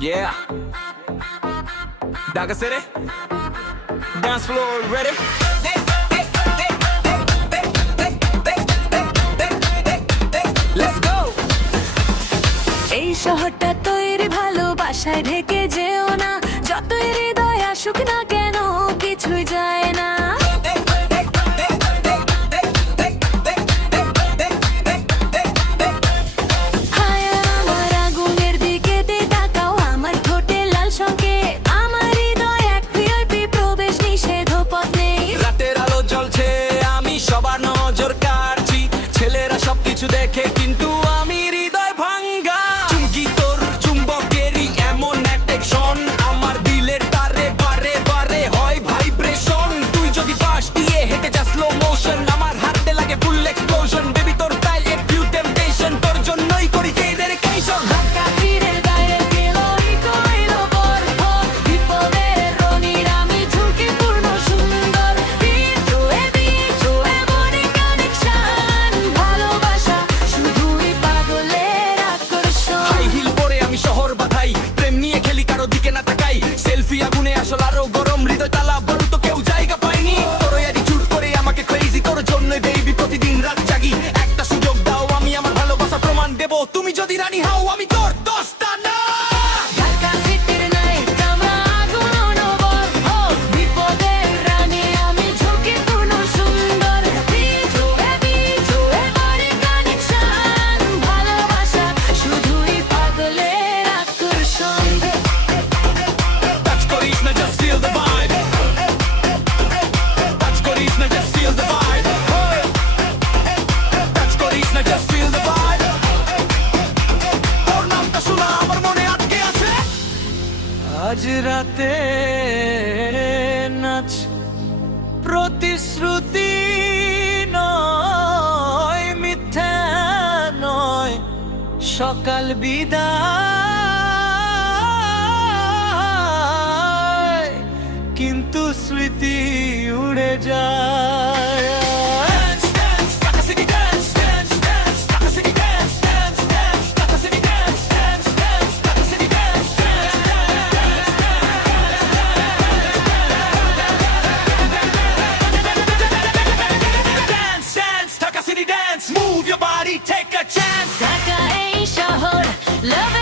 Yeah. Dhaka City. Dance floor ready. Let's go. এই শহরটা তৈরি ভালোবাসায় ঢেকে যেও না, যতই হৃদয় আসুক না কেন কিছুই যায় না। হায় আমার আগুনের দিকে তাকাও, আমার ঠোঁটে লাল সংকেত, আমার হৃদয় এক VIP প্রবেশ নিষেধ পথ নেই। রাতের আলো জ্বলছে, আমি সবার নজর কাড়ছি, ছেলেরা সবকিছু দেখে কিন্তু আমি হৃদয় ভাঙ্গা। চুমকি তোর চুম্বকেরই এমন অ্যাট্রাকশন, আমার দিলের তারে বারে বারে হয় ভাইব্রেশন। তুই যদি পাশ দিয়ে হেঁটে যা স্লো মোশন, আমার হাতে লাগে ফুল এক্সপ্লোশন। বেবি তোর স্টাইল এ ফিউ টেম্পটেশন, তোর জন্যই করি এই ডেডিকেশন। ধাক্কা ফিরে গায়ে গেলই কইল বরফ, বিপদের রনির আমি ঝুঁকিপূর্ণ সুন্দর। বিদ্রোহে মনে কানেকশন, ভালোবাসা শুধুই পাগলের আকর্ষণ। হাই হিল পরে আমি শহর বাধাই, প্রেম নিয়ে খেলি কারো দিকে না তাকাই। সেলফি আগুনে আসল আরো গরম, হৃদয় তালা বড় তো কেউ জায়গা পায়নি। তোর ইয়ারি চুট করে আমাকে ক্রেজি, তোর জন্য বেবি প্রতিদিন রাত জাগি। একটা সুযোগ দাও, আমি আমার ভালোবাসা প্রমাণ দেব। তুমি যদি রানী হও আমি তোর দোস্তানা। ঢাকা সিটির নাইট আমরা আগুন অনবরত, বিপদের রানী আমি ঝুঁকিপূর্ণ সুন্দর। বিদ্রোহে মনে কানেকশন, ভালোবাসা শুধুই পাগলের আকর্ষণ। Touch করিস না, just feel the vibe. Touch করিস না, just feel the vibe. Touch করিস না, just feel the vibe. তোর নামটা শোনা আমার মনে আটকে আছে। আজ রাতে নাচ প্রতিশ্রুতি নয়, মিথ্যা নয়, সকাল বিদায়, কিন্তু স্মৃতি উড়ে যায়। Dance, dance, Dhaka City dance, dance, dance, Dhaka City dance, dance, dance, Dhaka City dance, dance, dance, Dhaka City dance, dance, dance, dance, Dhaka City dance, move your body, take a chance. Dhaka এই শহর, love